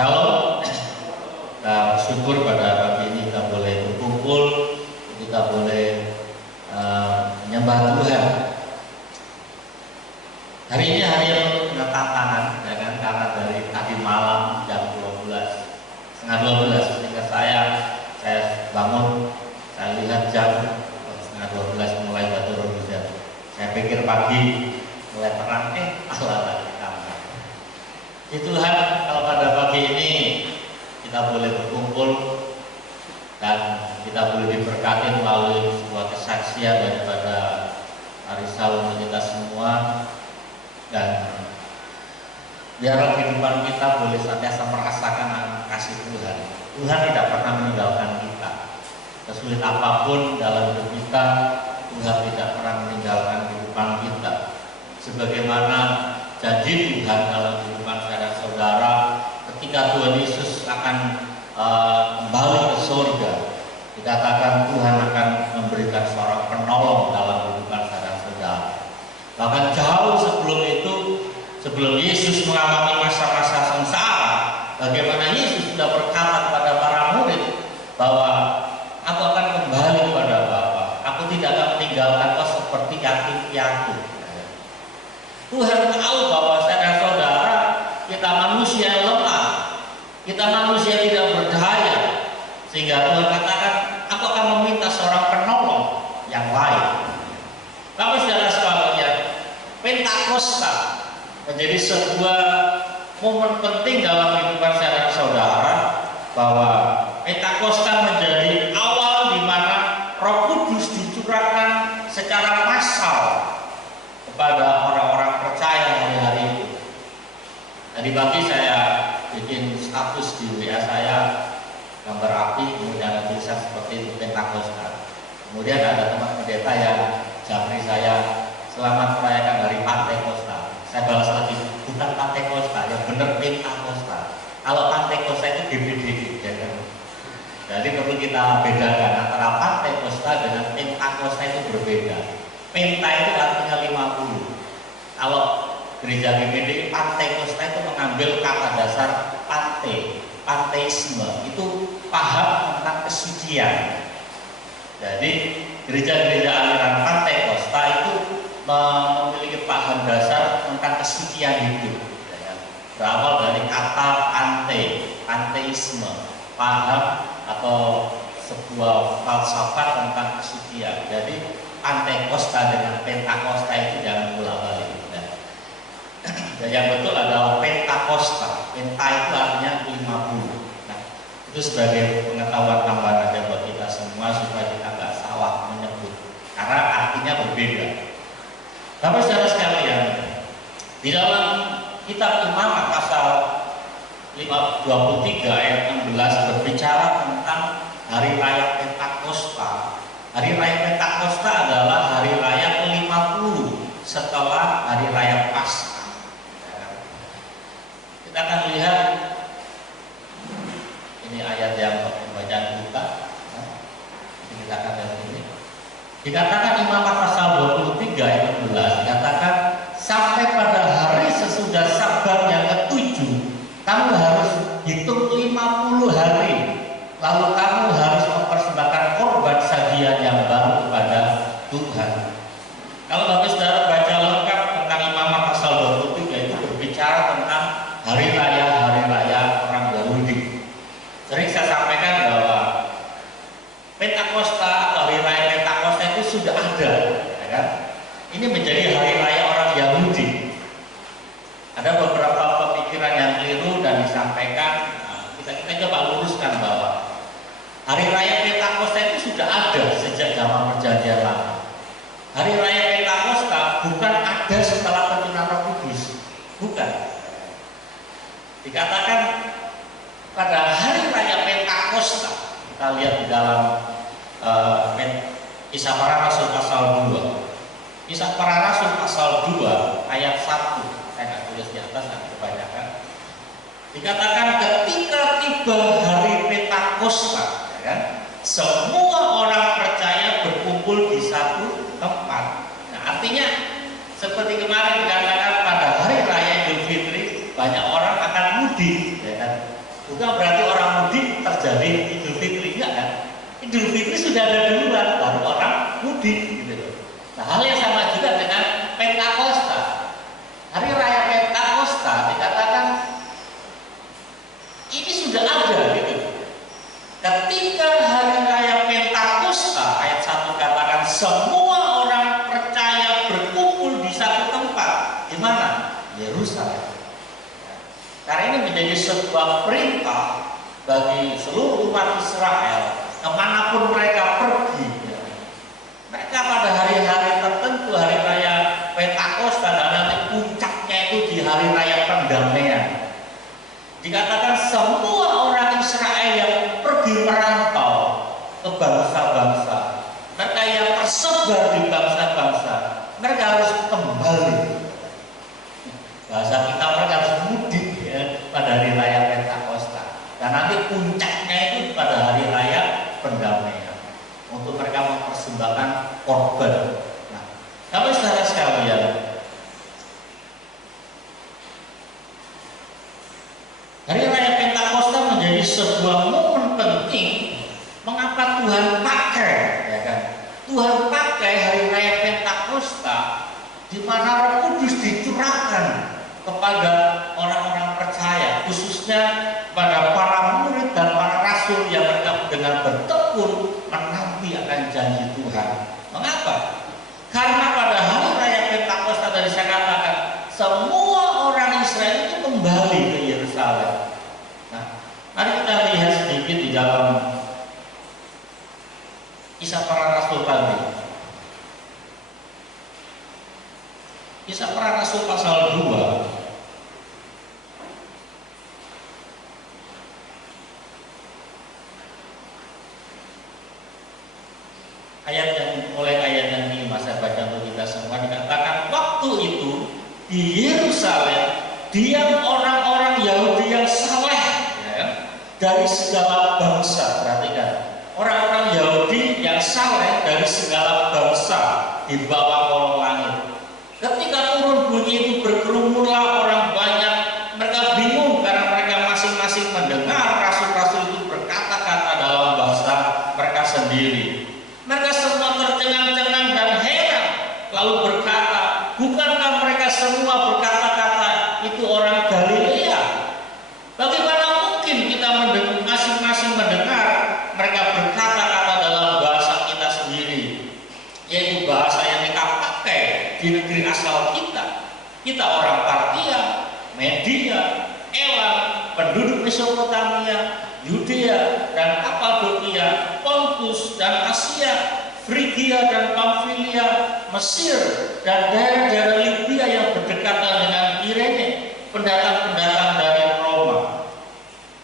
Shalom. Kita bersyukur pada pagi ini kita boleh berkumpul, kita boleh menyembah Tuhan. Hari ini hari yang penuh dengan tantangan, ya kan? Karena dari tadi malam jam setengah 12 ketika saya bangun, saya lihat jam setengah 12 mulai turun hujan. Saya pikir pagi mulai terang, Allah lagi tambah. Tuhan, kalau pada pagi ini kita boleh berkumpul dan kita boleh diberkati melalui sebuah kesaksian daripada Arisal untuk kita semua, dan biarlah kehidupan kita boleh senantiasa merasakan kasih Tuhan. Tuhan tidak pernah meninggalkan kita. Sesulit apapun dalam hidup kita, Tuhan tidak pernah meninggalkan kehidupan kita. Sebagaimana janji Tuhan dalam kehidupan saudara-saudara ketika Tuhan Yesus akan kembali ke surga, dikatakan Tuhan akan memberikan seorang penolong dalam kehidupan saudara-saudara. Bahkan jauh sebelum itu, sebelum Yesus mengalami masa-masa sengsara, bagaimana Yesus sudah berkata kepada para murid bahwa aku akan kembali kepada Bapa, aku tidak akan meninggalkan kau seperti yatim piatu. Tuhan tahu bahwa saudara-saudara kita manusia yang lemah, kita manusia tidak berdaya, sehingga Tuhan katakan aku akan meminta seorang penolong yang lain. Tapi saudara sekalian, Pentakosta menjadi sebuah momen penting dalam kehidupan saudara-saudara, bahwa Pentakosta menjadi awal di mana Roh Kudus dicurahkan secara massal kepada orang-orang percaya hari-hari itu. Tadi pagi saya bikin status di WA saya, gambar api, kemudian ada tulisan seperti itu, Pentakosta. Kemudian ada teman pendeta yang japri saya, selamat merayakan hari Pantekosta. Saya balas lagi, bukan Pantekosta, yang benar Pentakosta. Kalau Pantekosta itu GBD, ya kan? Jadi perlu kita bedakan antara Pantekosta dengan Pentakosta, itu berbeda. Penta itu artinya 50. Kalau gereja GBD, Pantekosta itu mengambil kata dasar panteisme, itu paham tentang kesucian. Jadi gereja-gereja aliran Pantekosta itu memiliki paham dasar tentang kesucian hidup, ya. Berawal dari kata panteisme, paham atau sebuah falsafat tentang kesucian. Jadi Pantekosta dengan Pentakosta itu jangan bola-balik. Dan yang betul adalah Pentakosta. Penta itu artinya 50. Nah, itu sebagai pengetahuan tambahan aja buat kita semua supaya kita nggak salah menyebut, karena artinya berbeda. Tapi saudara sekalian, di dalam kitab Imamat pasal 23 ayat 16 berbicara tentang hari raya Pentakosta. Hari raya Pentakosta adalah hari raya ke-50 setelah hari raya Paskah. Kita akan lihat ini ayat yang pembacaan kita. Kita akan lihat ini. Dikatakan Imamat pasal 23 ayat 16, dikatakan sampai pada hari sesudah Sabat yang ke-7, kamu harus hitung 50 hari. Lalu kamu harus mempersembahkan korban sajian yang baru kepada Tuhan. Kalau bagus saudara baca lengkap tentang Imamat pasal 23, itu berbicara tentang hari raya orang Yahudi. Sering saya sampaikan bahwa Pentakosta atau hari raya Pentakosta itu sudah ada, ya kan? Ini menjadi hari raya orang Yahudi. Ada beberapa pemikiran yang keliru dan disampaikan. Kita coba luruskan bahwa hari raya Pentakosta itu sudah ada sejak zaman Perjanjian Lama. Hari raya Pentakosta bukan ada setelah pencurahan Roh Kudus, bukan. Dikatakan pada hari raya Pentakosta, kita lihat di dalam Kisah Para Rasul pasal 2. Kisah Para Rasul pasal 2 ayat 1. Saya nggak tulis di atas, nanti kebanyakan. Dikatakan ketika tiba hari Pentakosta, ya kan, semua orang percaya berkumpul di satu tempat. Nah, artinya seperti kemarin dikatakan pada hari raya Idul Fitri banyak orang akan mudik, ya kan? Bukan berarti orang mudik terjadi Idul Fitri, enggak kan? Idul Fitri sudah ada duluan, baru orang mudik gitu loh. Nah, hal yang sama juga dengan Pentakosta. Hari raya Pentakosta dikatakan ini sudah ada gitu. Ketika hari raya Pentakosta, ayat 1 katakan semua orang percaya berkumpul di satu tempat. Di mana? Yerusalem. Karena ini menjadi sebuah perintah bagi seluruh umat Israel kemanapun mereka pergi. Mereka pada hari-hari tertentu, hari raya Pentakosta, dan nanti puncaknya itu di hari raya pendamaian. Dikatakan semua orang Israel yang pergi merantau ke bangsa-bangsa, mereka yang tersebar di bangsa-bangsa, mereka harus kembali. Bahasa kita, mereka harus mudik ya, pada hari raya Pentakosta. Dan nanti puncaknya itu pada hari raya pendamaian, untuk mereka mempersembahkan korban. Nah, Bapak saudara sekalian, hari raya Pentakosta menjadi sebuah momen penting. Mengapa Tuhan pakai, ya kan? Tuhan pakai hari raya Pentakosta di mana Roh Kudus dicurahkan kepada orang-orang percaya, khususnya pada para murid dan para rasul yang mereka dengan bertekun menanti akan janji Tuhan. Mengapa? Karena pada hari raya Pentakosta tadi saya katakan semua orang Israel itu kembali ke Yerusalem. Nah, mari kita lihat sedikit di dalam Kisah Para Rasul tadi. Kisah Para Rasul pasal 2 ayat yang mulai ayat yang 5 saya baca untuk kita semua. Dikatakan waktu itu di Yerusalem diam orang-orang Yahudi yang saleh, ya, dari segala bangsa. Perhatikan, orang-orang Yahudi yang saleh dari segala bangsa di bawah kolong langit. Ketika turun bunyi itu berkerumunlah orang banyak. Mereka bingung karena mereka masing-masing mendengar rasul-rasul itu berkata-kata dalam bahasa mereka sendiri. Mereka semua tercengang-cengang dan heran, lalu berkata, bukankah mereka semua berkata-kata itu orang Galilea? Bagaimana mungkin kita masing-masing mendengar mereka berkata-kata dalam bahasa kita sendiri, yaitu bahasa yang kita pakai di negeri asal kita. Kita orang Partia, Media, Elam, penduduk Mesopotamia, Yudea dan Kapadokia, Pontus dan Asia, Frigia dan Pamfilia, Mesir dan daerah-daerah Libya yang berdekatan dengan Kirene, pendatang-pendatang dari Roma,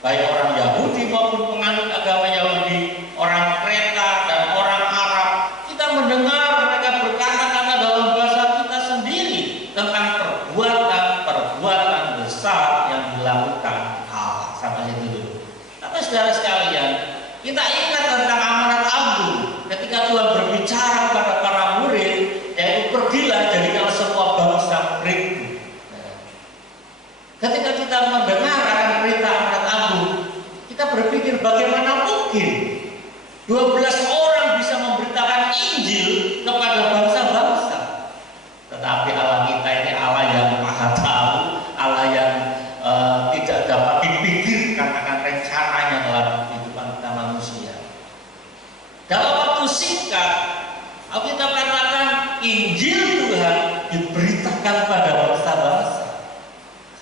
baik orang Yahudi maupun penganut agama Yahudi, orang Kreta dan orang Arab. Kita mendengar mereka berkata-kata dalam bahasa kita sendiri tentang perbuatan-perbuatan besar yang dilakukan Allah. Sampai situ dulu. Tapi saudara sekalian, kita ingat tentang amanat agung ketika Tuhan berbicara kepada para murid, yaitu pergilah jadikan semua bangsa muridku. Ketika kita mendengar akan berita amanat agung, kita berpikir bagaimana mungkin 12 orang bisa memberitakan Injil kepada bangsa-bangsa. Tetapi Allah kita ini Allah yang maha tahu, Allah yang tidak dapat dipikirkan akan rencananya dalam kehidupan kita manusia. Dalam waktu singkat, Alkitab katakan Injil Tuhan diberitakan pada bangsa-bangsa.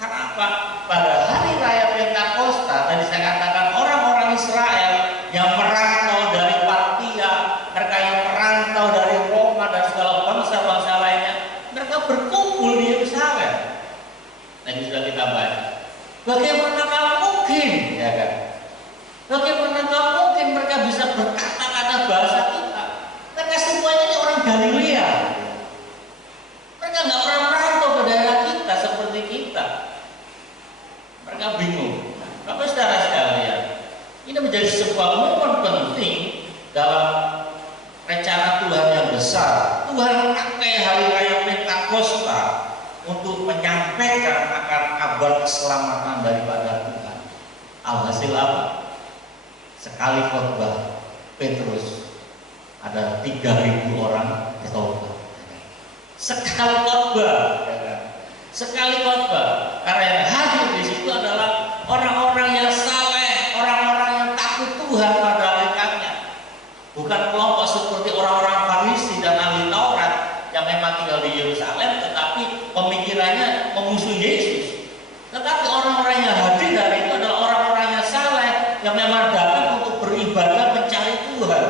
Karena apa? Pada hari raya Pentakosta tadi saya katakan orang-orang Israel yang merantau dari Partia, mereka yang merantau dari Roma dan segala bangsa-bangsa lainnya, mereka berkumpul di Yerusalem. Tadi sudah kita baca. Bagaimana mungkin, ya kan? Bagaimana mungkin mereka bisa berkata-kata bahasa kita? Mereka semuanya ini orang Galilea. Mereka nggak pernah merantau ke daerah kita seperti kita. Mereka bingung. Bapak saudara sekalian, ini menjadi sebuah momen penting dalam rencana Tuhan yang besar. Tuhan pakai hari raya Pentakosta untuk menyampaikan akan kabar keselamatan daripada Tuhan. Alhasil apa? Sekali khotbah Petrus ada 3.000 orang bertobat. Sekali khotbah, ya kan? Sekali khotbah. Karena yang hadir di situ adalah orang-orang yang saleh, orang-orang yang takut Tuhan pada hakikatnya. Bukan kelompok seperti orang-orang Farisi dan ahli Taurat yang memang tinggal di Yerusalem, tetapi pemikirannya memusuhi Yesus. Tetapi orang-orang yang hadir dari itu adalah orang-orang yang saleh, yang memang datang untuk beribadah mencari Tuhan.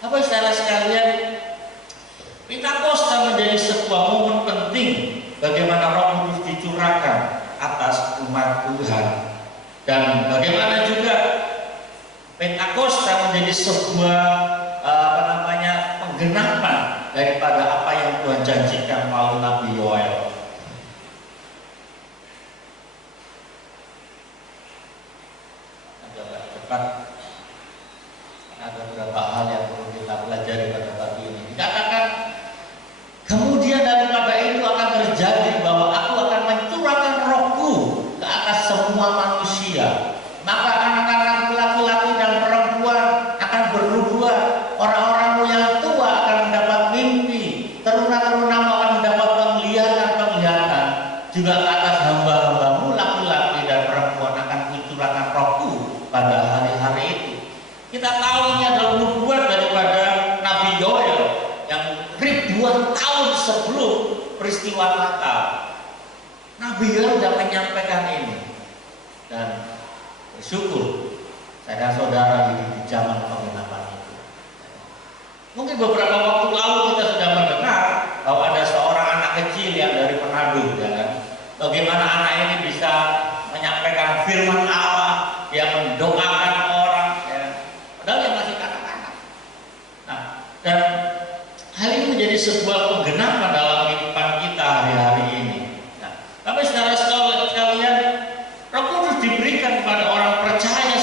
Apa saudara sekalian, Pentakosta menjadi sebuah momen penting bagaimana Roh Kudus dicurahkan atas umat Tuhan, dan bagaimana juga Pentakosta menjadi sebuah penggenapan daripada apa yang Tuhan janjikan melalui Nabi Yoel. Ada beberapa hal yang perlu kita pelajari pada pagi ini. Dikatakan, kemudian daripada itu akan terjadi bahwa aku akan mencurahkan rohku ke atas semua manusia. Maka anak-anak laki-laki dan perempuan akan bernubuat, orang-orangmu yang tua akan mendapat mimpi, teruna-terunamu akan mendapat penglihatan-penglihatan. Juga ke atas hamba-hambamu laki-laki dan perempuan akan kucurahkan rohku pada hari-hari itu. Kita tahu ini adalah nubuat daripada Nabi Yoel yang ribuan tahun sebelum peristiwa Natal. Nabi Yoel sudah menyampaikan ini, dan bersyukur saya dan saudara di zaman penggenapan itu. Mungkin beberapa waktu lalu kita sudah mendengar bahwa ada seorang anak kecil yang dari Manado, ya kan? Bagaimana anak ini bisa menyampaikan firman Allah, dia mendoakan orang, ya. Padahal dia masih kanak-kanak. Nah, dan hal ini menjadi sebuah penggenapan dalam kehidupan kita hari-hari ini. Nah, tapi saudara sekalian, Roh Kudus diberikan kepada orang percaya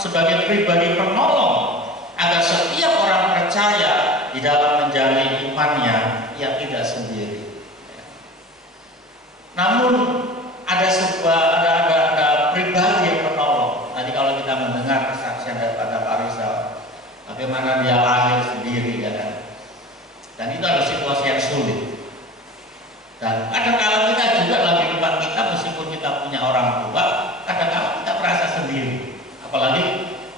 sebagai pribadi penolong, agar setiap orang percaya di dalam menjalani imannya ia tidak sendiri. Namun ada pribadi yang penolong. Tadi kalau kita mendengar kesaksian daripada Pak Rizal, bagaimana dia lahir sendiri, ya kan? Dan itu adalah situasi yang sulit. Dan kadang-kadang kita juga dalam kehidupan kita, meskipun kita punya orang tua, kadang-kadang kita merasa sendiri. Apalagi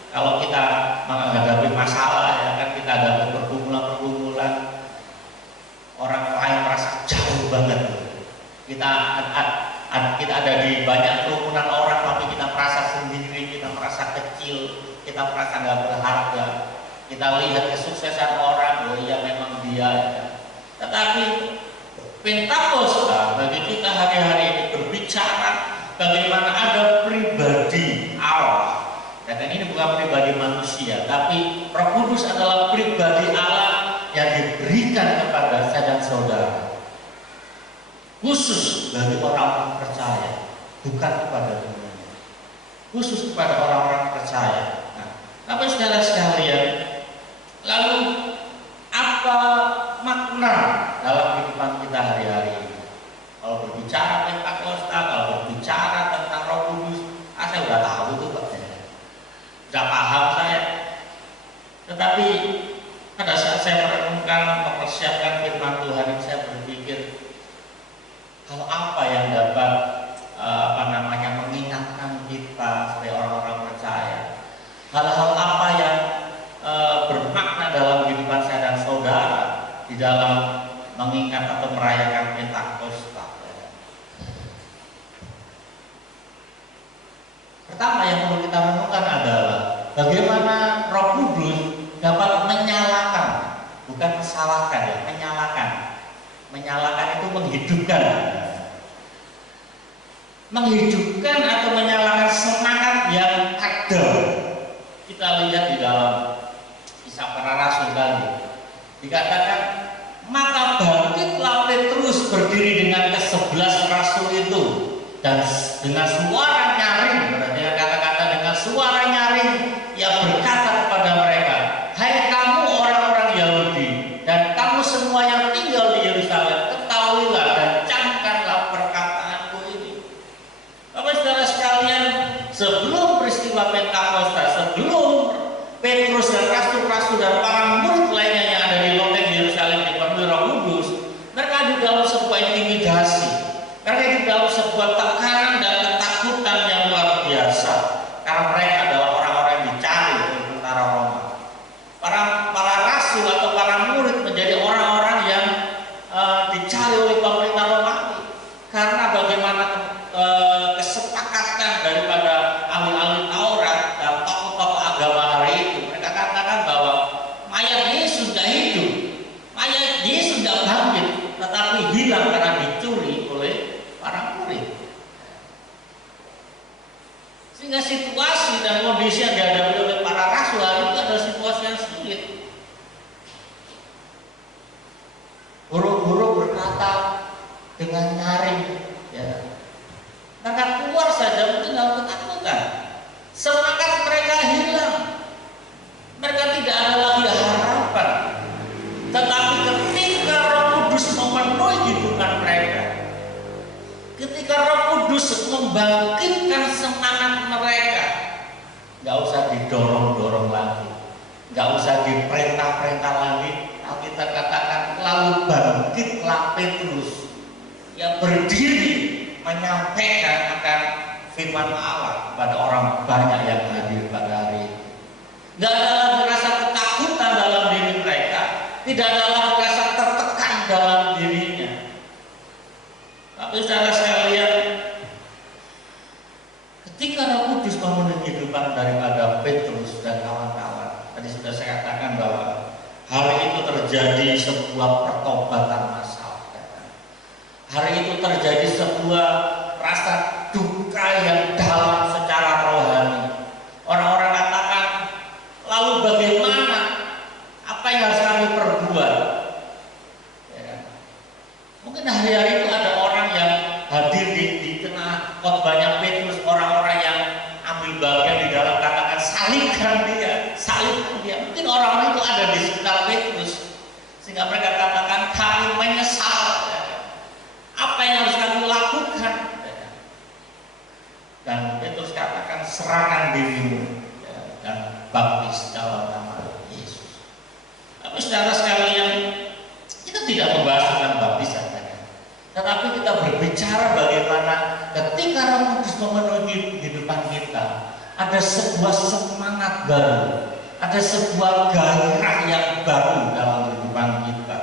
kalau kita menghadapi masalah, ya kan, kita ada pergumulan-pergumulan, orang lain merasa jauh banget. Kita ada di banyak kerumunan orang, tapi kita merasa sendiri, kita merasa kecil, kita merasa nggak berharga. Kita lihat kesuksesan orang, oh iya memang dia, ya kan? Tetapi Pentakosta bagi kita hari-hari ini berbicara bagaimana ada pribadi Allah. Dan ini bukan pribadi manusia, tapi Roh Kudus adalah pribadi Allah yang diberikan kepada saya dan saudara, khusus bagi orang-orang percaya, bukan kepada dunia, khusus kepada orang-orang percaya. Nah, tapi saudara sekalian, lalu apa makna dalam kehidupan kita hari-hari ini? Kalau berbicara Pentakosta, kalau berbicara tentang Roh Kudus, saya udah tahu tuh Pak, udah paham saya. Tetapi pada saat saya merenungkan, mempersiapkan firman Tuhan ini, saya berpikir kalau apa yang dapat mengingatkan kita sebagai orang-orang percaya, hal-hal apa yang bermakna dalam kehidupan saya dan saudara di dalam mengingat atau merayakan Pentakosta. Pertama yang perlu kita renungkan adalah bagaimana Roh Kudus dapat menyalakan, bukan mesalahkan, ya, menyalakan. Menyalakan itu menghidupkan. Menghidupkan atau menyalakan semangat yang ada. Kita lihat di dalam Kisah Para Rasul tadi, dikatakan, maka bangkitlah Petrus berdiri dengan ke-11 rasul itu, dan dengan suara nyaring, dengan kata-kata dengan suara nyaring, ia berkata kepada mereka, hai kamu orang-orang Yahudi, dan kamu semua yang tinggal di Yerusalem, ketahuilah dan camkanlah perkataanku ini. Bapak saudara sekalian, intimidasi, karena di dalam sebuah tekanan dan ketakutan yang luar biasa, karena mereka adalah orang-orang yang dicari oleh tentara Roma. Para rasul atau para murid menjadi orang-orang yang dicari oleh pemerintah Romawi, karena bagaimana kesepakatan daripada ahli-ahli Taurat dan tokoh-tokoh agama hari itu. Mereka katakan bahwa mayat Yesus tidak hidup, mayat Yesus tidak bangkit, tetapi hilang karena dicuri oleh para murid. Sehingga situasi dan kondisi yang dihadapi oleh para rasul hari itu adalah situasi yang sulit. Guru-guru berkata dengan nyaring, ya, mereka keluar saja mungkin dalam ketakutan. Semangat mereka hilang, mereka tidak ada lagi harapan. Tetapi ketika Roh Kudus memenuhi kehidupan mereka, ketika Roh Kudus membangkitkan semangat mereka, nggak usah didorong-dorong lagi, nggak usah diperintah-perintah lagi. Kita katakan lalu bangkitlah Petrus yang berdiri menyampaikan akan firman Allah kepada orang banyak yang hadir pada hari ini. Tidak ada lagi rasa ketakutan dalam diri mereka, tidak ada lagi rasa tertekan dalam dirinya. Tapi saudara sekalian, ketika Roh Kudus memenuhi kehidupan daripada Petrus dan kawan-kawan, tadi sudah saya katakan bahwa hari itu terjadi sebuah pertobatan massal. Hari itu terjadi sebuah rasa duka yang dalam secara rohani. Orang-orang katakan, lalu bagaimana? Apa yang harus kami perbuat? Ya. Mungkin hari-hari itu ada orang yang hadir di tengah khotbahnya Petrus, orang-orang yang ambil bagian di dalam katakan salibkan dia, salibkan dia. Mungkin orang-orang itu ada di sekitar Petrus, sehingga mereka katakan kami menyesal. Apa yang harus kami lakukan? Dan Petrus katakan serahkan dirimu dan baptis dalam nama Yesus. Tapi saudara sekalian, kita tidak membahas tentang baptisan, tetapi kita berbicara bagaimana ketika Roh Kudus memenuhi kehidupan kita, ada sebuah semangat baru, ada sebuah gairah yang baru dalam kehidupan kita.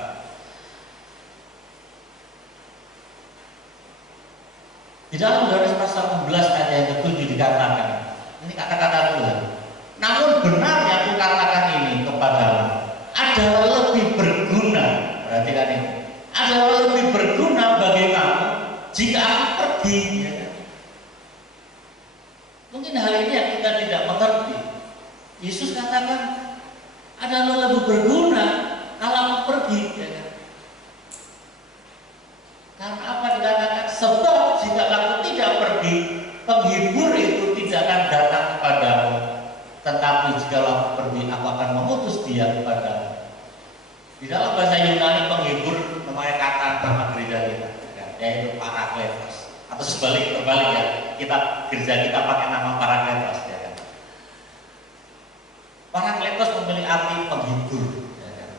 Di dalam Yohanes pasal 16 ayat yang ke-7 dikatakan, ini kata-kata Tuhan, namun benar yang kukatakan ini kepadamu adalah lebih berguna, perhatikan ini, adalah lebih berguna bagi kamu jika aku pergi. Ya. Mungkin hal ini yang kita tidak mengerti. Yesus katakan adalah lebih berguna kalau aku pergi. Ya. Karena apa dikatakan? Sebab jika aku tidak pergi, penghibur itu tidak akan datang kepadamu. Tetapi jika aku pergi, aku akan mengutus dia kepadamu. Di dalam bahasa Yunani penghibur memakai kata nama gereja kita, yaitu Parakletos. Atau terbalik ya, gereja kita pakai nama Parakletos. Ya kan? Parakletos memiliki arti penghibur, ya kan?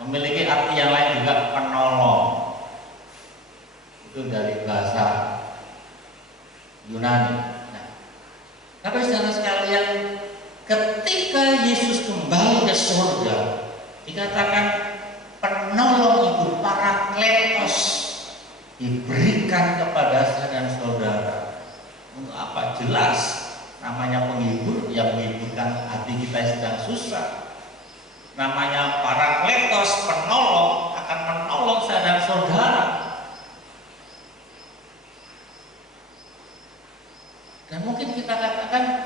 Memiliki arti yang lain juga penolong. Itu dari bahasa Yunani. Nah, tapi saudara sekalian, ketika Yesus kembali ke surga, dikatakan penolong itu Parakletos diberikan kepada saya dan saudara. Untuk apa? Jelas namanya penghibur yang menghiburkan hati kita yang sedang susah. Namanya Parakletos, penolong, akan menolong saya dan saudara. Dan mungkin kita katakan,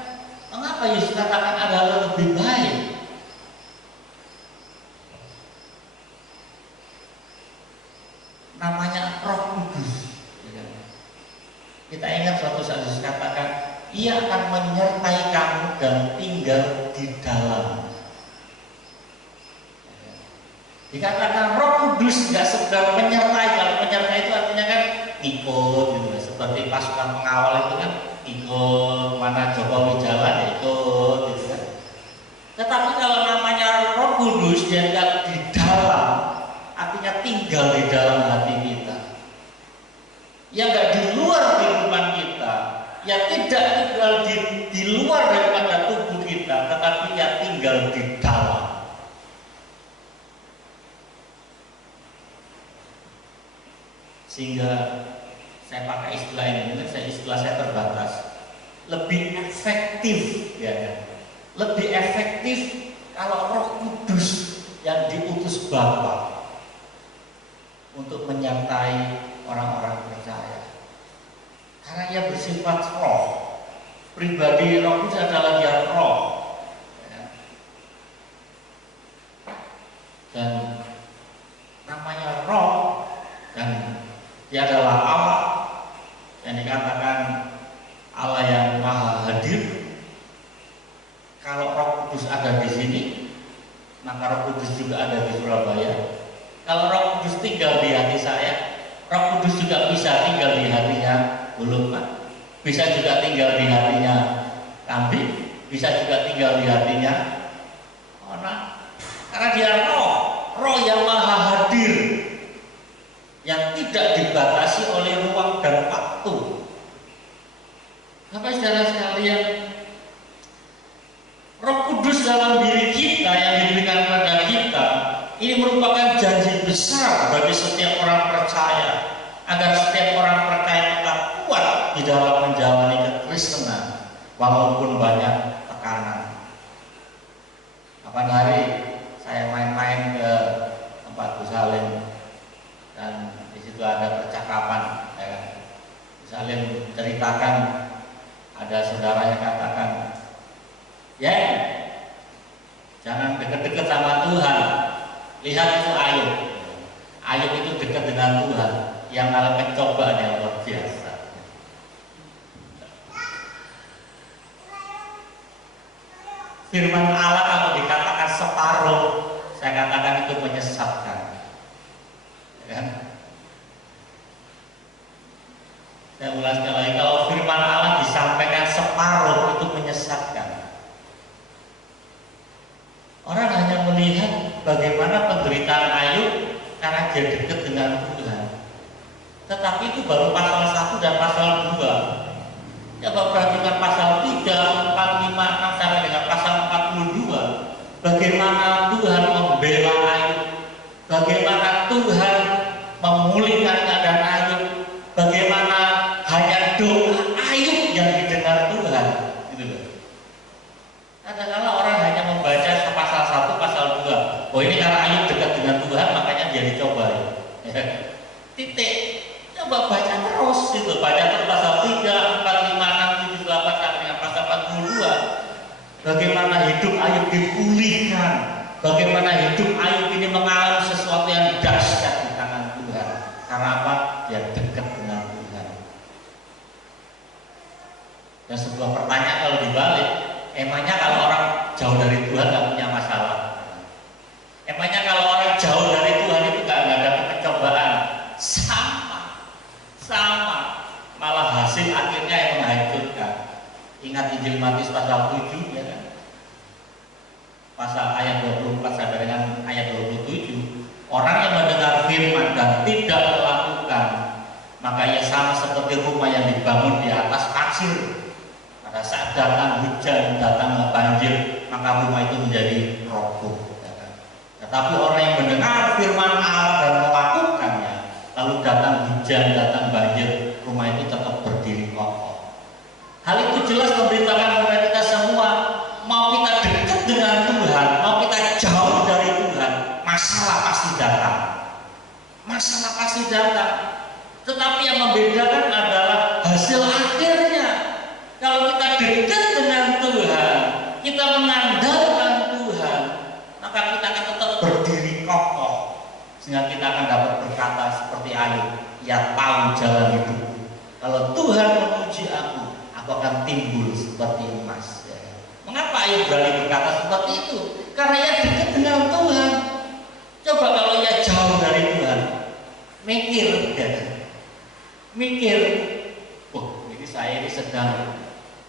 mengapa Yesus katakan adalah lebih baik? Namanya Roh Kudus. Kita ingat suatu saat Yesus katakan, Ia akan menyertai kamu dan tinggal di dalam. Dikatakan Roh Kudus tidak sekedar menyertai. Kalau menyertai itu artinya kan ikut, gitu. Seperti pasukan pengawal itu kan ikut mana Jokowi jalan ya ikut, gitu kan. Tetapi kalau namanya Roh Kudus, dia tinggal di dalam, artinya tinggal di dalam hati kita. Sehingga saya pakai istilah ini, mungkin istilah saya terbatas, lebih efektif, ya kan? Lebih efektif kalau Roh Kudus yang diutus Bapa untuk menyertai orang-orang percaya. Karena ia bersifat roh. Pribadi Roh Kudus adalah dia roh. Ya. Dan namanya roh, dan dia adalah Allah yang dikatakan Allah yang maha hadir. Kalau Roh Kudus ada di sini, maka Roh Kudus juga ada di Surabaya. Kalau Roh Kudus tinggal di hati saya, Roh Kudus juga bisa tinggal di hatinya Ulumah, bisa juga tinggal di hatinya Kambi, bisa juga tinggal di hatinya Ona. Karena dia roh yang maha hadir, yang tidak dibatasi oleh ruang dan waktu. Bapak saudara sekalian, Roh Kudus dalam diri kita yang diberikan kepada kita ini merupakan janji besar bagi setiap orang percaya, agar setiap orang percaya tetap kuat di dalam menjalani kekristenan walaupun banyak tekanan. Kapan hari saya main-main ke tempat Bu Salim, dan di situ ada percakapan, ya kan? Bu Salim ceritakan, ada saudaranya katakan, ya, jangan dekat-dekat sama Tuhan. Lihat itu Ayub. Ayub itu dekat dengan Tuhan, yang malah pencobaan yang luar biasa. Firman Allah kalau dikatakan separuh, saya katakan itu menyesatkan. Ya kan? Saya ulas sekali lagi, kalau firman Allah disampaikan separuh itu menyesatkan. Orang hanya melihat bagaimana penderitaan Ayub karena dia dekat dengan Tuhan. Tetapi itu baru pasal 1 dan pasal 2. Coba perhatikan pasal 3, 4, 5, 6 sampai dengan pasal 42. Bagaimana Tuhan membela Ayub, bagaimana Tuhan memulihkan keadaan Ayub, bagaimana hanya doa Ayub yang didengar Tuhan, gitu loh. Kadang-kadang orang hanya membaca pasal 1, pasal 2. Oh, ini karena Ayub dekat dengan Tuhan, makanya dia dicobai. Titik. Coba baca terus, itu baca terus pasal 3, 4, 5, 6, 7, 8 sampai dengan pasal 42. Bagaimana hidup Ayub dipulihkan, bagaimana hidup Ayub ini mengalami sesuatu yang dahsyat di tangan Tuhan. Karena apa? Dia dekat dengan Tuhan. Dan sebuah pertanyaan kalau dibalik, emangnya kalau orang jauh dari Tuhan nggak punya masalah? Emangnya kalau orang jauh dari Tuhan itu nggak ada pencobaan? Sama, malah hasil akhirnya yang menghancurkan. Ingat Injil Matius pasal 7, ya kan? Pasal ayat 24 sampai dengan ayat 27. Orang yang mendengar firman dan tidak melakukan, maka ia sama seperti rumah yang dibangun di atas pasir. Pada saat datang hujan, datang banjir, maka rumah itu menjadi roboh. Ya kan? Tetapi orang yang mendengar firman Allah dan melakukannya, lalu datang hujan, datang banjir, rumah itu tetap berdiri kokoh. Hal itu jelas memberitakan kepada kita semua, mau kita dekat dengan Tuhan, mau kita jauh dari Tuhan, masalah pasti datang. Masalah pasti datang. Tetapi yang membedakan adalah hasil akhirnya. Kalau kita dekat dengan Tuhan, kita mengandalkan Tuhan, maka kita akan tetap berdiri kokoh. Sehingga kita akan dapat berkata seperti Ayub, ia tahu jalan hidupku. Kalau Tuhan memuji aku akan timbul seperti emas. Ya. Mengapa Ayub berani berkata seperti itu? Karena ia dekat dengan Tuhan. Coba kalau ia jauh dari Tuhan, mikir, ya. Mikir, oh ini saya ini sedang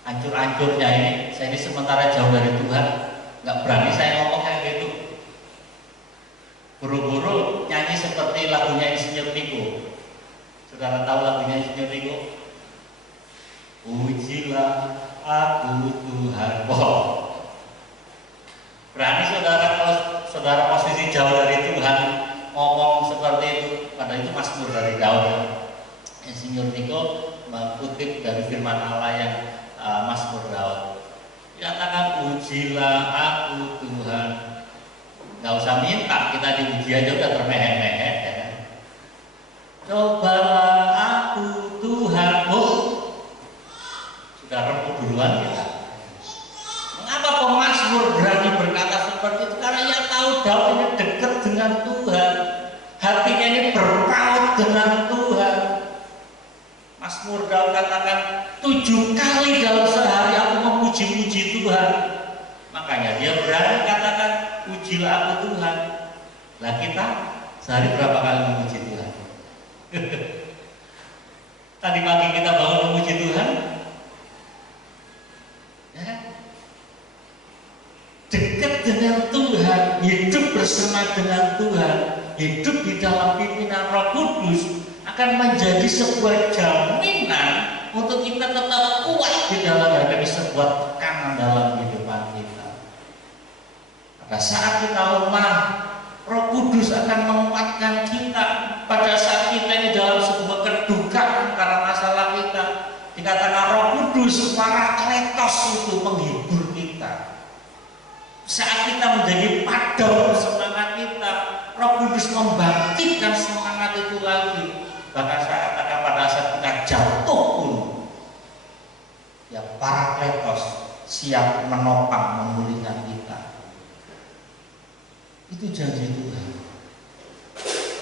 hancur-hancurnya ini, saya ini sementara jauh dari Tuhan, nggak berani saya ngomong kayak gitu. Buru-buru nyanyi seperti lagunya Insinyur Niko. Saudara tahu lagunya Insinyur Niko? Pujilah aku Tuhan. Oh. Berani saudara kalau saudara posisi jauh dari Tuhan ngomong seperti itu? Padahal itu Mazmur dari Daud. Insinyur Niko mengutip dari firman Allah yang Mazmur Daud. Dikatakan ujilah aku Tuhan. Nggak usah minta, kita diuji aja udah termehek-mehek ya kan. Cobalah aku Tuhan. Oh, sudah remuk duluan kita. Mengapa pemazmur berani berkata seperti itu? Karena ia tahu Daud ini dekat dengan Tuhan. Hatinya ini berpaut dengan Tuhan. Mazmur Daud katakan 7 kali dalam sehari aku memuji-muji Tuhan. Makanya dia berani katakan ujilah aku Tuhan. Lah kita sehari berapa kali memuji Tuhan? Tadi pagi kita bangun memuji Tuhan. Ya. Dekat dengan Tuhan, hidup bersama dengan Tuhan, hidup di dalam pimpinan Roh Kudus akan menjadi sebuah jaminan untuk kita tetap kuat di dalam menghadapi sebuah tekanan dalam kehidupan kita. Pada saat kita lemah, Roh Kudus akan menguatkan kita. Pada saat kita ini dalam sebuah kedukaan karena masalah kita, dikatakan Roh Kudus, Parakletos itu menghibur kita. Saat kita menjadi padam semangat kita, Roh Kudus membangkitkan semangat itu lagi. Bahkan saya katakan pada saat kita jatuh pun, ya Parakletos siap menopang memulihkan kita. Itu janji Tuhan.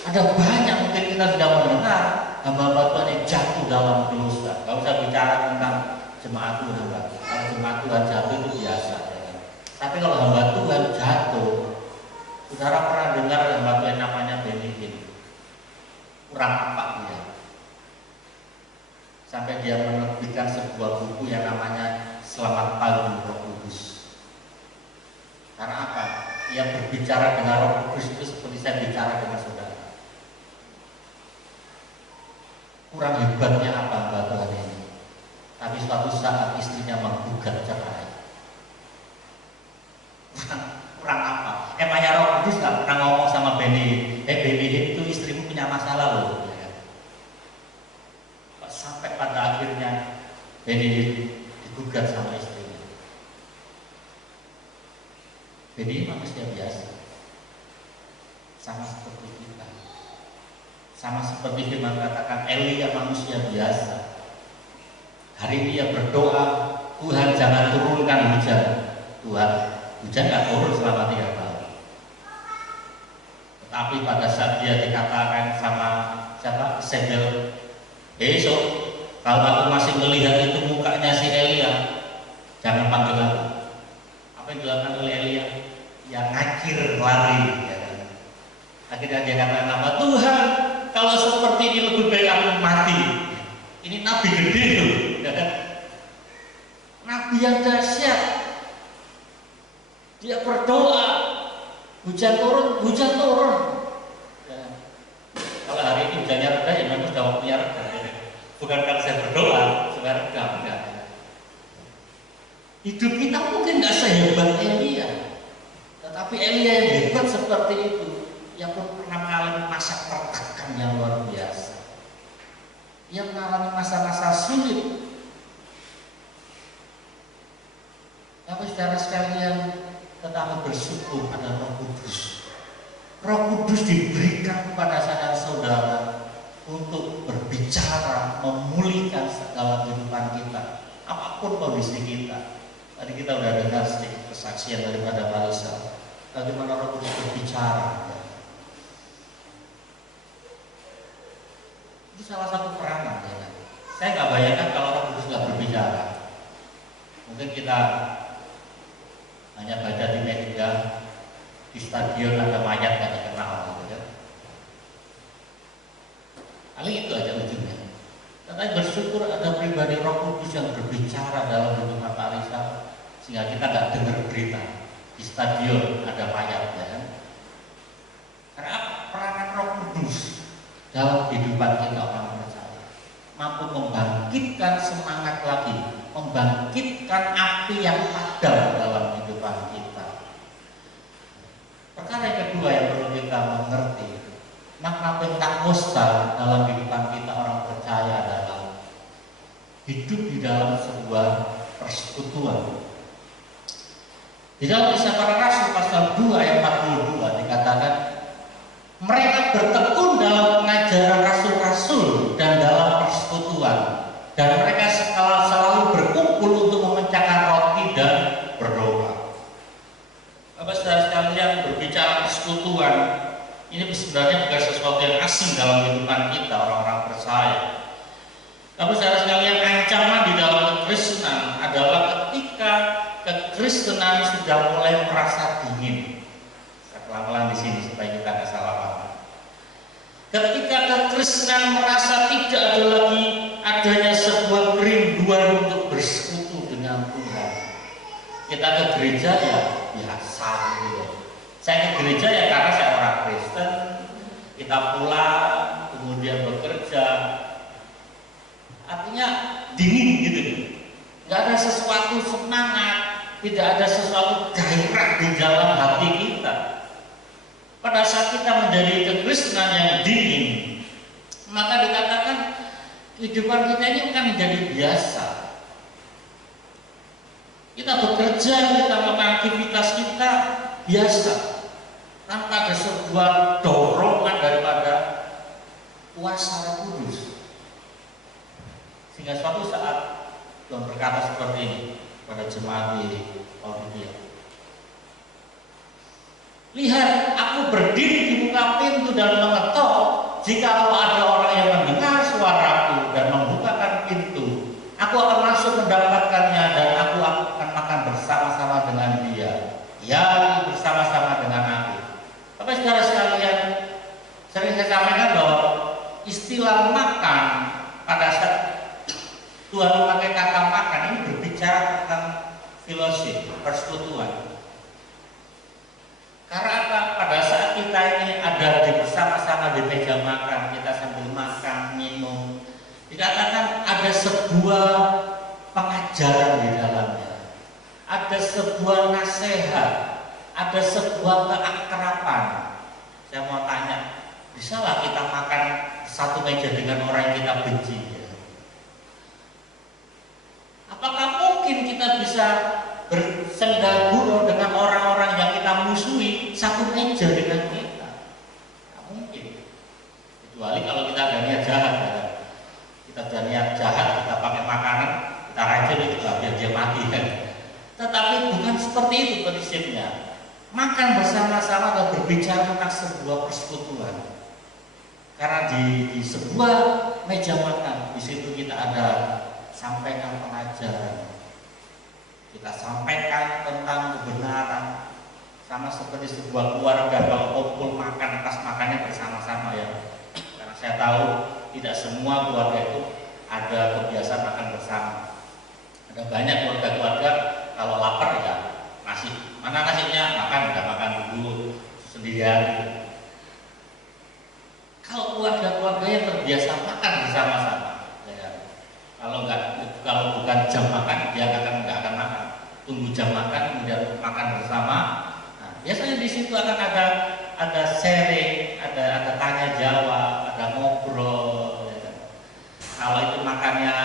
Ada banyak mungkin kita sudah mendengar hamba-hamba Tuhan yang jatuh dalam dosa. Gak usah bicara tentang jemaat Tuhan. Kalau jemaat Tuhan jatuh itu biasa. Ya. Tapi kalau hamba Tuhan jatuh, saudara pernah dengar hamba Tuhan namanya Benny? Kurang apa dia? Sampai dia menerbitkan sebuah buku yang namanya Selamat Pagi Roh Kudus. Karena apa? Ia berbicara dengan Roh Kudus itu seperti saya bicara dengan saudara. Kurang hebatnya apa hamba Tuhan ini? Tapi suatu saat istrinya menggugat cerai. Kurang apa? Emangnya Roh Kudus nggak pernah ngomong sama Benny, Benny itu istrimu punya masalah loh. Ya. Sampai pada akhirnya Benny digugat sama istrinya. Benny manusia biasa, sama seperti kita. Sama seperti firman katakan Elia manusia biasa. Hari ini ia berdoa, Tuhan jangan turunkan hujan. Tuhan, hujan nggak turun selama 3 tahun. Tetapi pada saat dia dikatakan sama siapa? Sebel, besok kalau aku masih melihat itu mukanya si Elia, jangan panggil aku. Apa yang dilakukan oleh Elia? Ya ngakir lari. Ya. Akhirnya dia katakan nama Tuhan, kalau seperti ini lebih baik aku mati. Ini nabi gede loh. Ya. Nabi yang dahsyat. Dia berdoa, hujan turun, hujan turun. Ya. Kalau hari ini hujannya reda, ya memang sudah waktunya reda. Ya. Bukan kalau saya berdoa, supaya reda, enggak. Hidup kita mungkin nggak sehebat Elia, tetapi Elia yang hebat seperti itu, yang pun pernah mengalami masa tertekan yang luar biasa, yang mengalami masa-masa sulit. Tapi saudara sekalian, tetapi bersyukur pada Roh Kudus. Roh Kudus diberikan kepada saudara-saudara untuk berbicara, memulihkan segala kehidupan kita, apapun kondisi kita. Tadi kita sudah dengar sedikit kesaksian daripada Marisa, bagaimana Roh Kudus berbicara. Itu salah satu peranan. Ya. Saya nggak bayangkan kalau Roh Kudus nggak berbicara. Mungkin kita hanya baca di media, di stadion ada mayat nggak dikenal, gitu ya. Paling itu aja ujungnya. Tetapi bersyukur ada pribadi Roh Kudus yang berbicara dalam hidup Marisa, sehingga kita nggak dengar berita di stadion ada mayat, ya kan? Karena peranan Roh Kudus dalam kehidupan kita orang percaya mampu membangkitkan semangat lagi, membangkitkan api yang padam dalam kehidupan kita. Perkara yang kedua yang perlu kita mengerti, makna Pentakosta dalam kehidupan kita orang percaya adalah hidup di dalam sebuah persekutuan. Di dalam Kisah Para Rasul pasal 2 ayat 42 dikatakan, mereka bertekun dalam pengajaran rasul-rasul dan dalam persekutuan, dan mereka selalu berkumpul untuk memecahkan roti dan berdoa. Bapak saudara sekalian, berbicara persekutuan ini sebenarnya bukan sesuatu yang asing dalam kehidupan kita orang-orang percaya. Bapak saudara sekalian, ancaman di dalam kekristenan adalah ketika kekristenan sudah mulai merasa dingin. Saya pelan-pelan di sini supaya kita tidak salah paham. Ketika kekristenan merasa tidak ada lagi adanya sebuah kerinduan untuk bersekutu dengan Tuhan. Kita ke gereja ya biasa gitu. Saya ke gereja ya karena saya orang Kristen. Kita pulang, kemudian bekerja. Artinya dingin gitu. Nggak ada sesuatu semangat, tidak ada sesuatu gairah di dalam hati kita. Pada saat kita menjadi kekristenan yang dingin, maka dikatakan kehidupan kita ini akan menjadi biasa. Kita bekerja, kita melakukan aktivitas kita biasa, tanpa ada sebuah dorongan daripada kuasa Roh Kudus. Sehingga suatu saat Tuhan berkata seperti ini pada jemaat di Laodikia. Lihat, aku berdiri di muka pintu dan mengetok. Jika ada orang yang mendengar suaraku dan membukakan pintu, aku akan masuk mendapatkannya dan aku akan makan bersama-sama dengan dia. Ya, bersama-sama dengan aku. Tapi saudara sekalian, sering saya sampaikan bahwa istilah makan pada saat Tuhan memakai kata makan ini berbicara tentang fellowship, persekutuan. Karena apa? Pada saat kita ini ada di bersama-sama di meja makan, kita sambil makan, minum, dikatakan ada sebuah pengajaran di dalamnya, ada sebuah nasihat, ada sebuah keakraban. Saya mau tanya, bisalah kita makan satu meja dengan orang yang kita benci? Ya? Apakah mungkin kita bisa bersendaguro dengan orang-orang yang kita musuhi satu meja dengan kita? Tidak mungkin. Kecuali kalau kita ada niat jahat, ya. Kita ada niat jahat, kita pakai makanan, kita racun itu biar dia mati kan. Tetapi bukan seperti itu prinsipnya. Makan bersama-sama dan berbicara tentang sebuah persekutuan. Karena di sebuah meja makan, di situ kita ada sampaikan pengajaran. Kita sampaikan tentang kebenaran, sama seperti sebuah keluarga kalau kumpul makan, pas makannya bersama-sama ya. Karena saya tahu tidak semua keluarga itu ada kebiasaan makan bersama. Ada banyak keluarga-keluarga kalau lapar ya nasi, mana nasinya, makan, udah makan dulu sendirian gitu. Kalau keluarga-keluarga yang terbiasa makan bersama-sama, ya, kalau bukan jam makan dia nggak akan makan. Tunggu jam makan kemudian makan bersama. Nah, biasanya di situ akan ada sharing, ada tanya jawab, ada ngobrol. Ya. Kalau itu makannya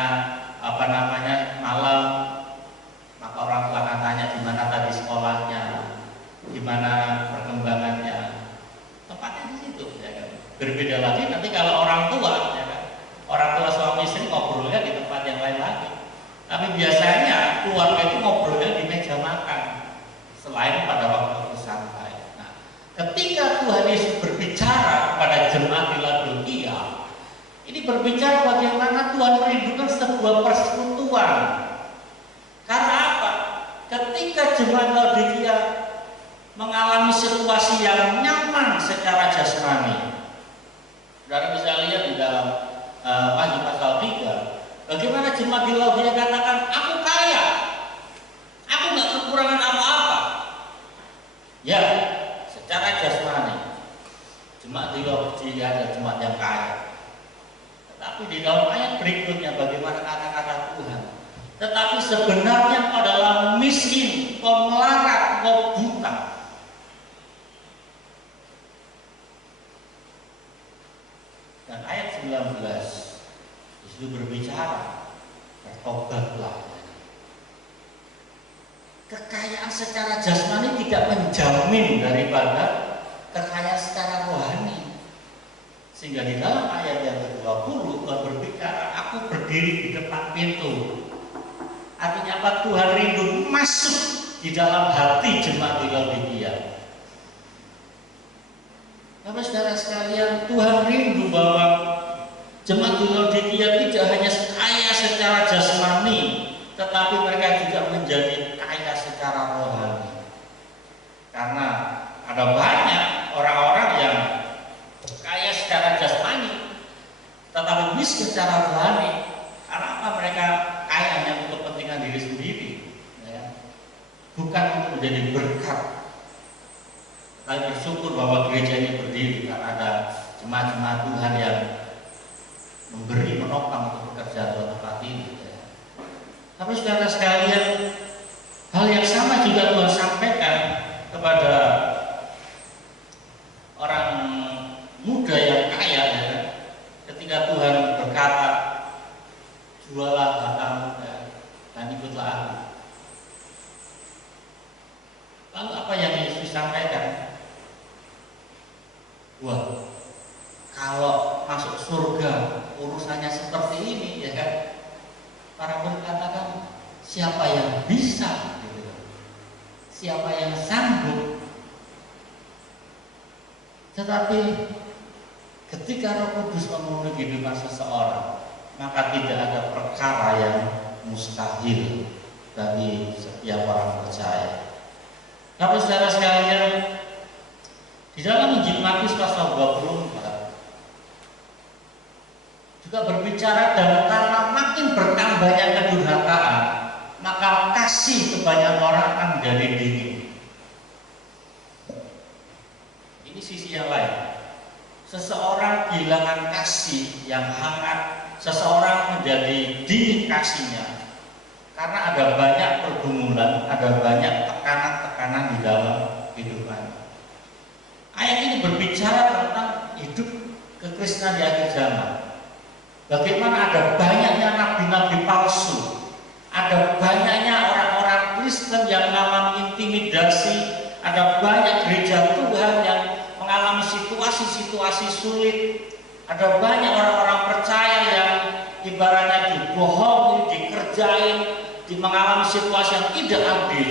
malam, maka orang tua akan tanya di mana tadi sekolahnya, di mana perkembangannya. Tempatnya di situ. Ya kan? Berbeda lagi nanti kalau orang tua, ya kan? Orang tua suami istri ngobrolnya di tempat yang lain lagi. Tapi biasanya keluarga itu ngobrolnya di meja makan, selain pada waktu santai. Nah, ketika Tuhan Yesus berbicara kepada jemaat di Laodikia, ini berbicara bagaimana Tuhan merindukan sebuah persekutuan. Karena apa? Ketika jemaat Laodikia mengalami situasi yang nyaman secara jasmani, saudara bisa lihat di dalam pasal 3. Bagaimana jemaat di Laodikia katakan, aku kaya, aku nggak kekurangan apa-apa. Ya, secara jasmani, jemaat di Laodikia adalah jemaat yang kaya. Tetapi di dalam ayat berikutnya bagaimana kata-kata Tuhan? Tetapi sebenarnya adalah miskin, kau melarat, kau buta. tobatlah. Kekayaan secara jasmani tidak menjamin daripada kekayaan secara rohani. Sehingga di dalam ayat yang ke-20 Tuhan berbicara, aku berdiri di depan pintu. Artinya apa? Tuhan rindu masuk di dalam hati jemaat di Laodikia. Bapak saudara sekalian, Tuhan rindu bahwa jemaat di Laodikia tidak hanya kaya secara jasmani, tetapi mereka juga menjadi kaya secara rohani. Karena ada banyak orang-orang yang kaya secara jasmani, tetapi miskin secara rohani. Karena apa? Mereka kaya hanya untuk kepentingan diri sendiri, ya. Bukan untuk menjadi berkat. Tapi bersyukur bahwa gereja ini berdiri karena ada jemaat-jemaat Tuhan yang memberi, menopang untuk pekerjaan Tuhan tempat ini. Ya. Tapi saudara sekalian, hal yang sama juga Tuhan sampaikan kepada orang muda yang kaya, ya. Ketika Tuhan berkata, jualah hartamu dan ikutlah aku. Lalu apa yang Yesus sampaikan? Wah, kalau masuk surga urusannya seperti ini, ya kan? Para murid katakan, siapa yang bisa? Gitu. Siapa yang sanggup? Tetapi ketika Roh Kudus memenuhi kehidupan seseorang, maka tidak ada perkara yang mustahil bagi setiap orang percaya. Tapi saudara sekalian, di dalam Injil Matius pasal 24 juga berbicara, dan karena makin bertambahnya kedurhakaan, maka kasih kebanyakan orang akan menjadi dingin. Ini sisi yang lain. Seseorang kehilangan kasih yang hangat, seseorang menjadi dingin kasihnya karena ada banyak pergumulan, ada banyak tekanan-tekanan di dalam kehidupan. Ayat ini berbicara tentang hidup kekristenan di akhir zaman. Bagaimana ada banyaknya nabi-nabi palsu, ada banyaknya orang-orang Kristen yang mengalami intimidasi, ada banyak gereja Tuhan yang mengalami situasi-situasi sulit, ada banyak orang-orang percaya yang ibaratnya dibohongi, dikerjain, mengalami situasi yang tidak adil.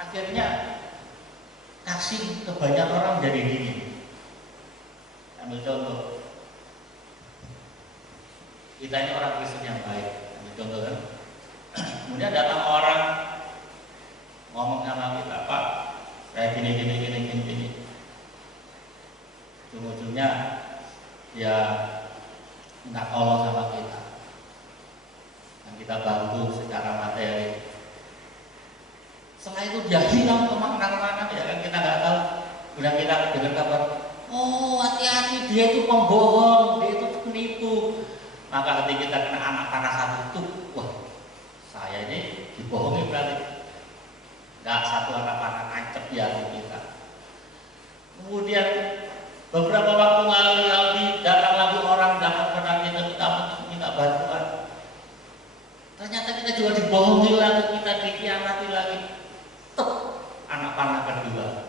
Akhirnya kasih kebanyakan orang jadi dingin. Ambil contoh, kita ini orang Kristen yang baik, ambil contoh kan. Kemudian datang orang ngomong sama kita, Pak, saya gini. Ujung-ujungnya dia minta tolong sama kita, dan kita bantu secara materi. Setelah itu dia hilang kemana-mana, ya kan, kita nggak tahu. Kemudian kita dengar kabar, oh hati-hati, dia itu pembohong, dia itu penipu. Maka ketika kita kena anak panah satu itu, wah, saya ini dibohongi berarti. Nggak satu anak panah nancep di hati kita. Kemudian beberapa waktu lalu datang lagi orang datang kepada kita minta bantuan. Ternyata kita juga dibohongi lagi, kita dikhianati lagi. Tep, anak panah kedua.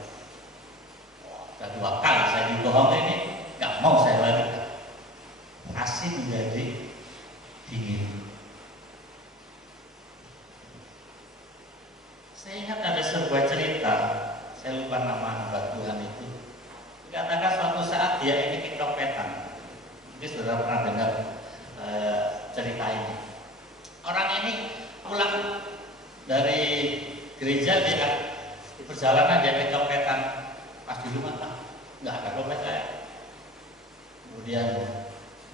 Sudah 2 kali saya dibohongi ini, nggak mau saya lagi. Kasih menjadi dingin. Saya ingat ada sebuah cerita, saya lupa nama hamba Tuhan itu. Dikatakan suatu saat dia ini kecopetan. Mungkin saudara pernah dengar cerita ini. Orang ini pulang dari gereja, dia di perjalanan dia kecopetan. Pas di rumah, nggak ada dompet saya. Kemudian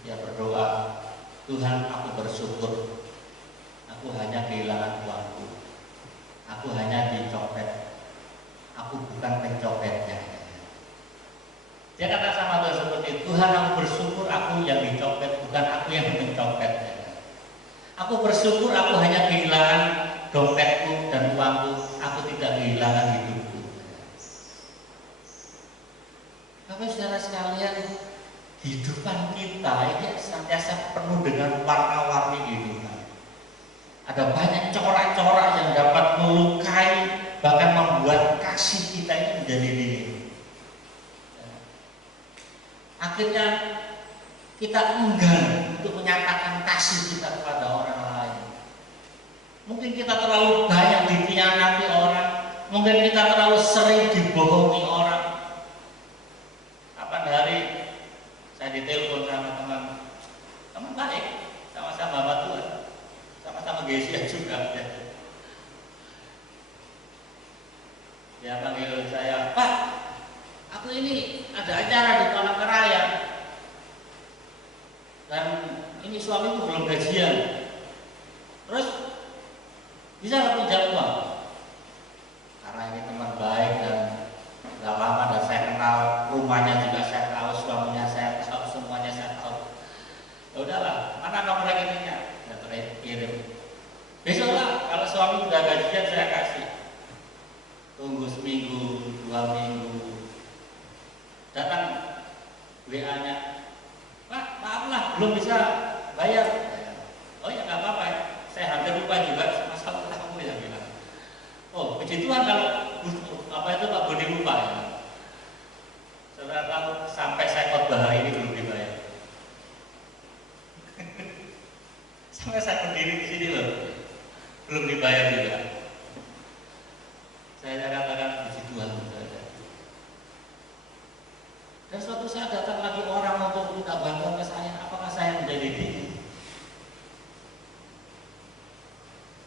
dia berdoa, Tuhan, aku bersyukur, aku hanya kehilangan uangku, aku hanya dicopet, aku bukan pencopetnya. Dia kata sama Tuhan seperti itu, Tuhan, aku bersyukur aku yang dicopet, bukan aku yang mencopetnya. Aku bersyukur aku hanya kehilangan dompetku dan uangku, aku tidak kehilangan hidupku. Bapak saudara sekalian, kehidupan kita ini senantiasa penuh dengan warna-warni kehidupan. Ada banyak corak-corak yang dapat melukai, bahkan membuat kasih kita ini menjadi dingin. Akhirnya kita enggan untuk menyatakan kasih kita kepada orang lain. Mungkin kita terlalu banyak dikhianati orang, mungkin kita terlalu sering dibohongi orang. Kapan hari saya ditelepon sama teman baik, sama-sama Bapak Tuhan, sama-sama Gesia juga. Dia panggil saya, Pak, aku ini ada acara di Palangkaraya dan ini suamiku belum gajian. Terus bisa nggak pinjam uang? Karena ini teman baik dan sudah lama dan saya kenal, rumahnya juga saya tahu, suaminya saya tahu, semuanya saya tahu. Ya udahlah, mana nomor rekeningnya? Ya kirim. Besoklah kalau suami sudah gajian saya kasih. Tunggu seminggu, 2 minggu. Datang WA-nya, Pak, maaflah belum bisa bayar. Oh ya nggak apa-apa, saya hampir lupa juga masalah kamu ya bilang. Oh puji Tuhan kalau apa itu Pak Budi lupa ya. Saudara tahu sampai saya khotbah hari ini belum dibayar. Sampai saya berdiri di sini loh, belum dibayar juga. Saya katakan puji Tuhan saja. Dan suatu saat datang lagi orang untuk minta bantuan ke saya, apakah saya menjadi dingin?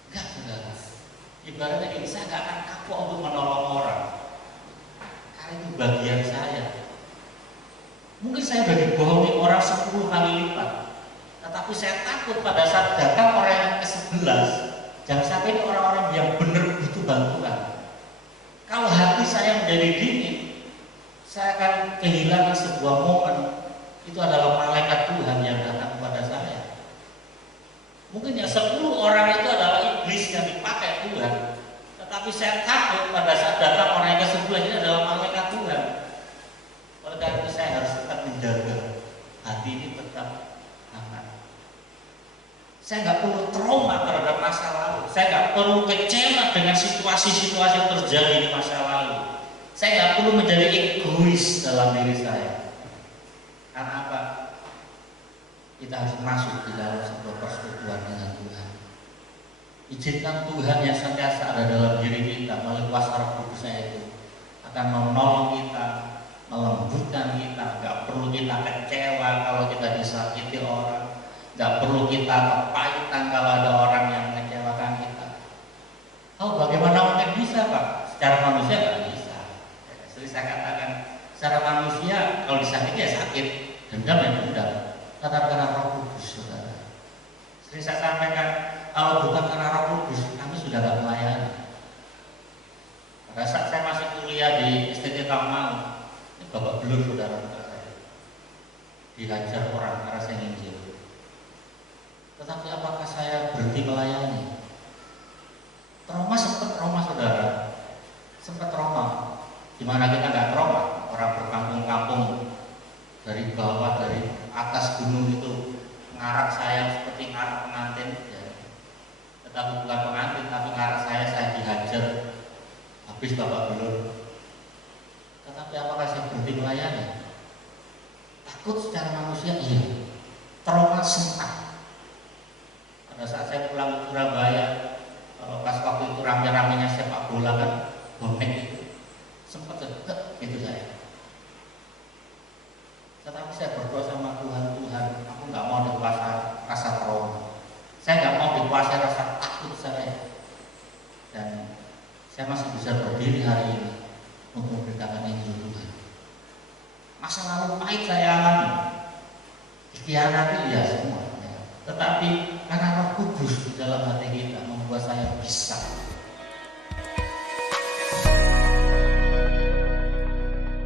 Enggak, saudara. Ibaratnya gini, saya nggak akan kapok untuk menolong orang, karena itu bagian saya. Mungkin saya sudah dibohongi orang 10 kali lipat, tetapi saya takut pada saat datang orang yang ke-11, jangan sampai ini orang-orang yang benar butuh bantuan. Kalau hati saya menjadi dingin, saya akan kehilangan sebuah momen. Itu adalah malaikat Tuhan yang datang kepada saya. Mungkin yang 10 orang itu adalah iblis yang dipakai Tuhan, tetapi saya takut pada saat datang orang yang ke-11 ini adalah malaikat Tuhan. Oleh karena itu saya harus tetap menjaga hati ini tetap hangat. Saya nggak perlu trauma terhadap masa lalu. Saya nggak perlu kecewa dengan situasi-situasi yang terjadi di masa lalu. Saya nggak perlu menjadi egois dalam diri saya. Karena apa? Kita harus masuk di dalam sebuah persekutuan dengan Tuhan. Izinkan Tuhan yang senantiasa ada dalam diri kita melalui kuasa Roh Kudus-Nya itu akan menolong kita, melembutkan kita. Nggak perlu kita kecewa kalau kita disakiti orang. Gak perlu kita kepahitan kalau ada orang yang mengecewakan kita. Oh, bagaimana mungkin bisa, Pak? Secara manusia gak bisa. Seperti saya katakan, secara manusia kalau disakiti ya sakit, dendam ya dendam. Tetapi karena Roh Kudus, saudara. Seperti saya sampaikan, kalau bukan karena Roh Kudus, kami sudah gak melayani. Pada saat saya masih kuliah di STT Tamau, ini Bapak Belur saudara saya, dihajar orang karena saya nginjil. Tetapi apakah saya berhenti melayani? Sempat trauma saudara, sempat trauma. Dimana kita nggak trauma, orang berkampung-kampung dari bawah, dari atas gunung itu ngarak saya seperti ngarak pengantin, ya. Tetapi bukan pengantin, tapi ngarak saya dihajar habis Bapak Belur. Tetapi apakah saya berhenti melayani? Takut secara manusia, iya. Trauma sempat. Pada saat saya pulang ke Surabaya, pas waktu itu rame-ramenya sepak bola kan, bonek itu sempat deket gitu saya. Tetapi saya berdoa sama Tuhan, aku nggak mau dikuasai rasa trauma, saya nggak mau dikuasai rasa takut saya, dan saya masih bisa berdiri hari ini untuk memberitakan Injil Tuhan. Masa lalu pahit saya alami, dikhianati ya semua. Tetapi karena Roh Kudus di dalam hati